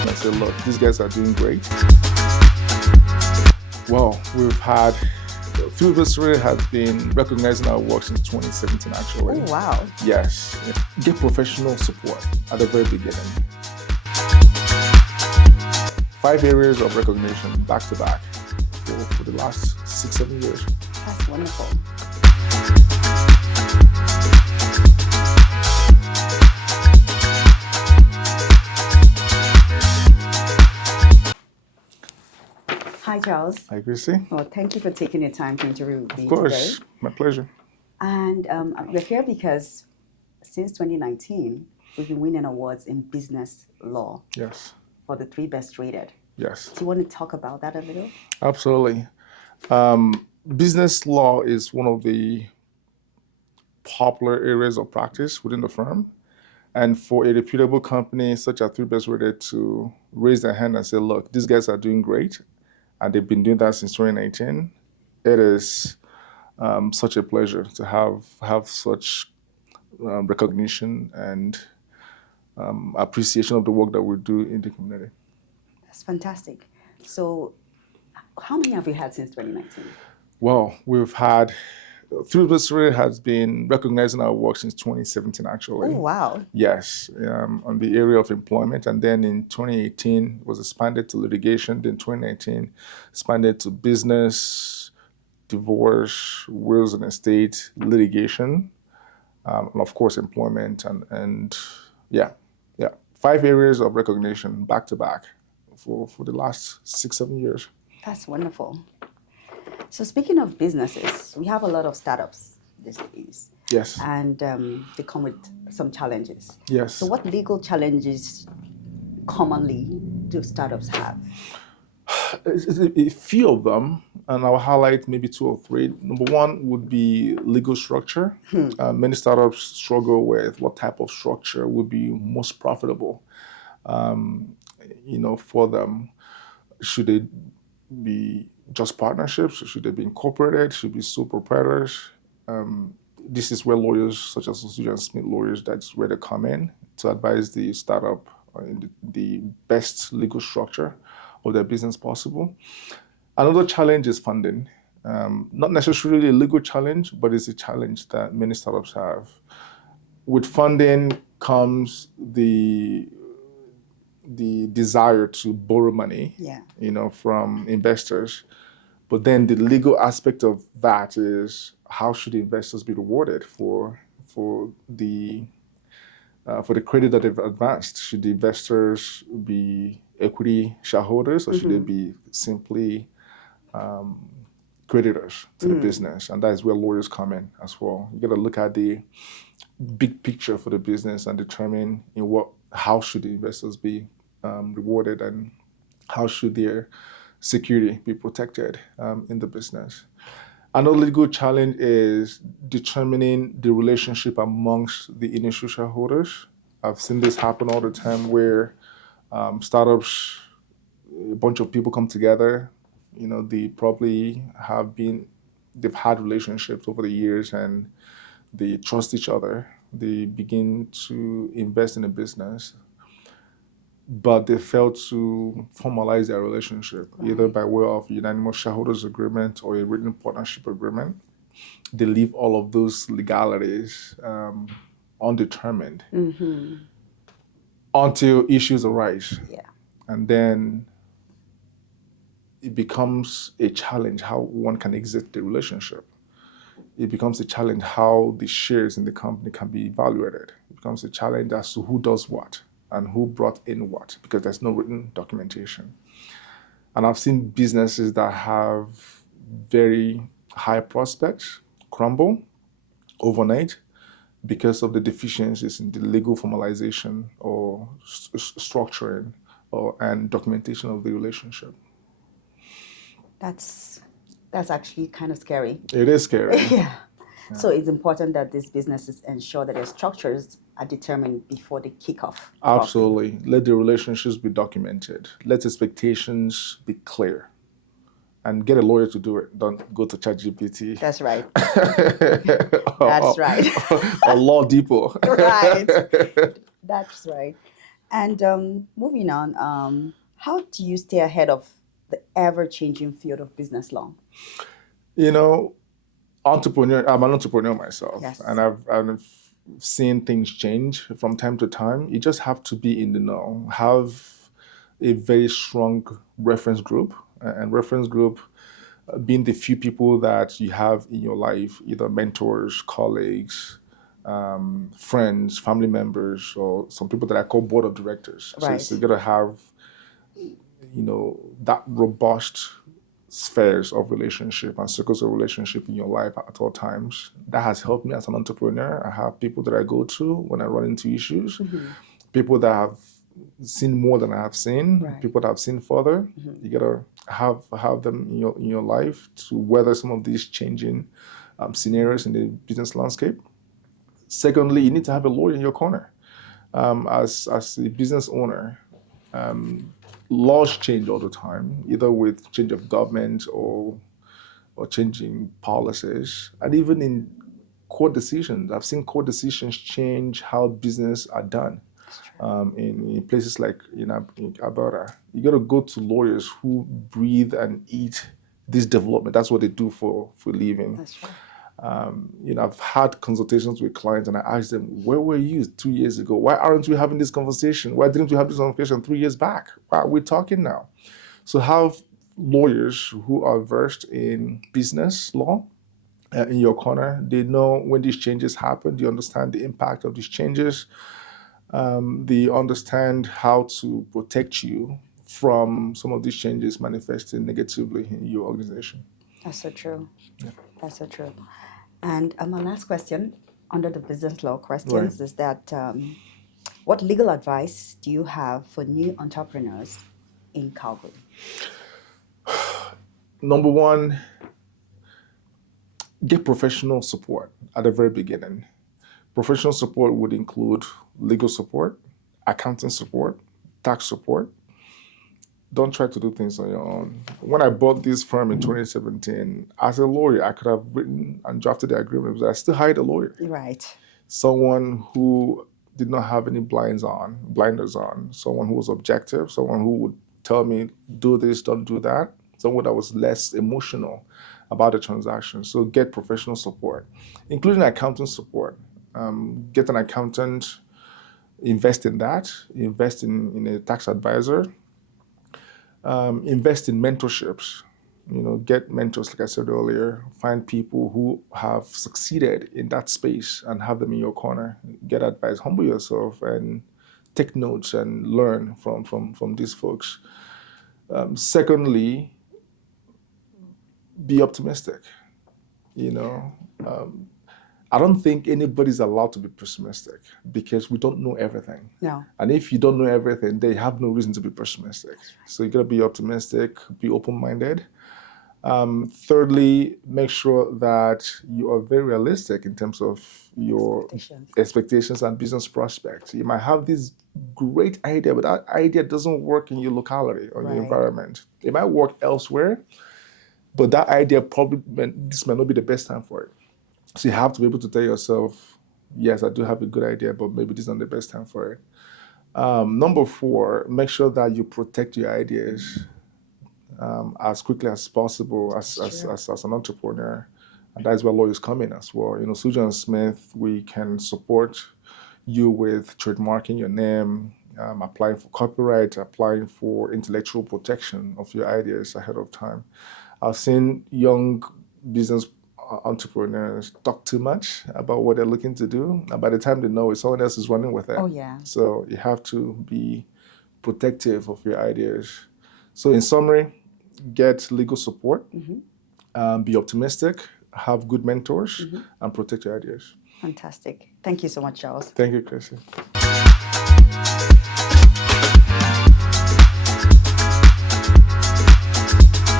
And I said, look, these guys are doing great. Well, we've had ThreeBestRated has been recognizing our work since 2017, actually. Oh, wow. Yes. Get professional support at the very beginning. 5 areas of recognition back to back for the last 6-7 years. That's wonderful. Hi, Charles. Hi, Chrissy. Well, thank you for taking your time to interview with me Of course, today. my pleasure. And we're here because since 2019, we've been winning awards in business law Yes. for the ThreeBestRated. Yes. Do you want to talk about that a little? Absolutely. Business law is one of the popular areas of practice within the firm. And for a reputable company such as ThreeBestRated to raise their hand and say, look, these guys are doing great, and they've been doing that since 2019, it is such a pleasure to have such recognition and appreciation of the work that we do in the community. That's fantastic. So how many have you had since 2019? Well, we've had ThreeBestRated has been recognizing our work since 2017, actually. Oh, wow. Yes, on the area of employment. And then in 2018, it was expanded to litigation. Then 2019, expanded to business, divorce, wills and estate, litigation, and of course, employment. And yeah. 5 areas of recognition back to back for the last 6-7 years. That's wonderful. So speaking of businesses, we have a lot of startups these days. Yes. And they come with some challenges. Yes. So what legal challenges commonly do startups have? A few of them, and I'll highlight maybe 2 or 3. Number 1 would be legal structure. Many startups struggle with what type of structure would be most profitable, for them. Should they be just partnerships? Should they be incorporated? Should be sole proprietors? This is where lawyers such as Osuji and Smith lawyers, that's where they come in to advise the startup in the best legal structure of their business possible. Another challenge is funding. Not necessarily a legal challenge, but it's a challenge that many startups have. With funding comes the desire to borrow money, from investors. But then the legal aspect of that is how should the investors be rewarded for the credit that they've advanced? Should the investors be equity shareholders, or should they be simply creditors to the business? And that is where lawyers come in as well. You got to look at the big picture for the business and determine how should the investors be rewarded, and how should their security be protected in the business. Another legal challenge is determining the relationship amongst the initial shareholders. I've seen this happen all the time where startups, a bunch of people come together, they probably they've had relationships over the years and they trust each other. They begin to invest in a business, but they fail to formalize their relationship, either by way of unanimous shareholders agreement or a written partnership agreement. They leave all of those legalities undetermined until issues arise. Yeah. And then it becomes a challenge how one can exit the relationship. It becomes a challenge how the shares in the company can be evaluated. It becomes a challenge as to who does what and who brought in what, because there's no written documentation. And I've seen businesses that have very high prospects crumble overnight because of the deficiencies in the legal formalization or structuring and documentation of the relationship. That's actually kind of scary. It is scary. Yeah. So it's important that these businesses ensure that their structures are determined before they kick off. Absolutely. Let the relationships be documented. Let expectations be clear. And get a lawyer to do it. Don't go to ChatGPT. That's right. That's right. Or Law Depot. Right. That's right. And moving on, how do you stay ahead of the ever-changing field of business law? You know, entrepreneur. I'm an entrepreneur myself, Yes. and I've seen things change from time to time. You just have to be in the know. Have a very strong reference group, and reference group being the few people that you have in your life, either mentors, colleagues, friends, family members, or some people that I call board of directors. Right. So you got to have, that robust spheres of relationship and circles of relationship in your life at all times. That has helped me as an entrepreneur. I have people that I go to when I run into issues, people that have seen more than I have seen, Right. people that have seen further. You gotta have them in your life to weather some of these changing scenarios in the business landscape. Secondly, you need to have a lawyer in your corner. As a business owner, laws change all the time, either with change of government or changing policies, and even in court decisions. I've seen court decisions change how business are done. In places like in Alberta, you got to go to lawyers who breathe and eat this development. That's what they do for a living. That's true. I've had consultations with clients, and I asked them, "Where were you 2 years ago? Why aren't we having this conversation? Why didn't we have this conversation 3 years back? Why are we talking now?" So have lawyers who are versed in business law in your corner. They know when these changes happen. They understand the impact of these changes. They understand how to protect you from some of these changes manifesting negatively in your organization. That's so true. That's so true. And my last question under the business law questions is that what legal advice do you have for new entrepreneurs in Calgary? Number one, get professional support at the very beginning. Professional support would include legal support, accounting support, tax support. Don't try to do things on your own. When I bought this firm in 2017, as a lawyer, I could have written and drafted the agreement, but I still hired a lawyer. Right. Someone who did not have any blinders on, someone who was objective, someone who would tell me, do this, don't do that, someone that was less emotional about the transaction. So get professional support, including accounting support. Get an accountant, invest in that, invest in a tax advisor, invest in mentorships. Get mentors, like I said earlier. Find people who have succeeded in that space and have them in your corner. Get advice, humble yourself, and take notes and learn from these folks. Secondly, be optimistic. I don't think anybody's allowed to be pessimistic because we don't know everything. No. And if you don't know everything, they have no reason to be pessimistic. So you gotta be optimistic, be open-minded. Thirdly, make sure that you are very realistic in terms of your expectations and business prospects. You might have this great idea, but that idea doesn't work in your locality or your environment. It might work elsewhere, but that idea this might not be the best time for it. So you have to be able to tell yourself, yes, I do have a good idea, but maybe this is not the best time for it. Number 4, make sure that you protect your ideas as quickly as possible as an entrepreneur. And that is where lawyers come in as well. Osuji and Smith, we can support you with trademarking your name, applying for copyright, applying for intellectual protection of your ideas ahead of time. I've seen young business entrepreneurs talk too much about what they're looking to do, and by the time they know it, someone else is running with it. Oh, yeah. So you have to be protective of your ideas. So in summary, get legal support, be optimistic, have good mentors, and protect your ideas. Fantastic. Thank you so much, Charles. Thank you, Chrissy.